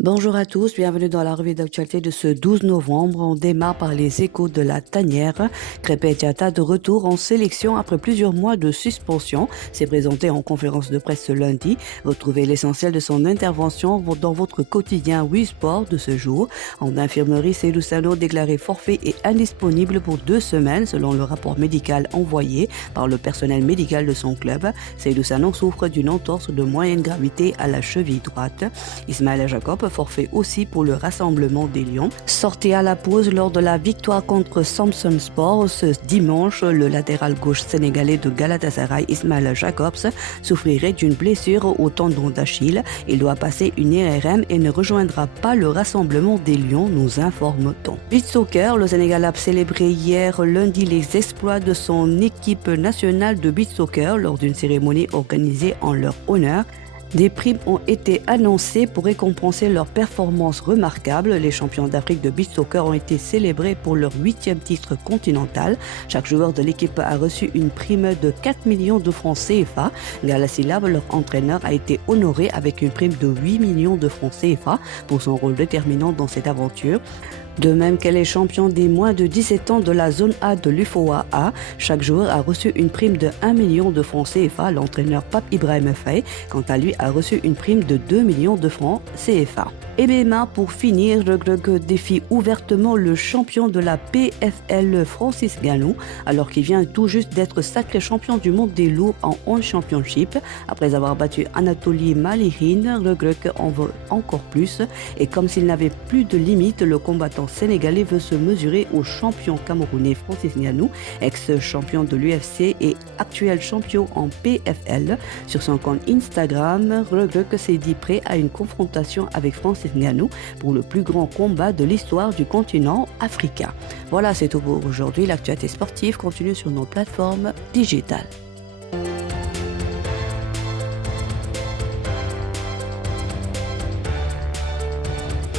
Bonjour à tous, bienvenue dans la revue d'actualité de ce 12 novembre. On démarre par les échos de la tanière. Krépin Diatta de retour en sélection après plusieurs mois de suspension. S'est présenté en conférence de presse ce lundi. Retrouvez l'essentiel de son intervention dans votre quotidien Wii Sport de ce jour. En infirmerie, Seydou Sano déclaré forfait et indisponible pour 2 semaines selon le rapport médical envoyé par le personnel médical de son club. Seydou Sano souffre d'une entorse de moyenne gravité à la cheville droite. Ismaël Jacob forfait aussi pour le rassemblement des Lions. Sorti à la pause lors de la victoire contre Samsun Sport ce dimanche, le latéral gauche sénégalais de Galatasaray, Ismaël Jacobs, souffrirait d'une blessure au tendon d'Achille. Il doit passer une IRM et ne rejoindra pas le rassemblement des Lions, nous informe-t-on. Beach soccer, le Sénégal a célébré hier lundi les exploits de son équipe nationale de beach soccer lors d'une cérémonie organisée en leur honneur. Des primes ont été annoncées pour récompenser leurs performances remarquables. Les champions d'Afrique de beach soccer ont été célébrés pour leur 8e titre continental. Chaque joueur de l'équipe a reçu une prime de 4 millions de francs CFA. Galassilab, leur entraîneur, a été honoré avec une prime de 8 millions de francs CFA pour son rôle déterminant dans cette aventure. De même qu'elle est champion des moins de 17 ans de la zone A de l'UFOA A, chaque joueur a reçu une prime de 1 million de francs CFA. L'entraîneur Pape Ibrahim Faye, quant à lui, a reçu une prime de 2 millions de francs CFA. Et MMA, pour finir, le défie ouvertement le champion de la PFL Francis Ngannou, alors qu'il vient tout juste d'être sacré champion du monde des lourds en One Championship. Après avoir battu Anatoly Malykhin, le en veut encore plus. Et comme s'il n'avait plus de limite, le combattant sénégalais veut se mesurer au champion camerounais Francis Ngannou, ex-champion de l'UFC et actuel champion en PFL. Sur son compte Instagram, Regrec s'est dit prêt à une confrontation avec Francis Ngannou pour le plus grand combat de l'histoire du continent africain. Voilà, c'est tout pour aujourd'hui. L'actualité sportive continue sur nos plateformes digitales.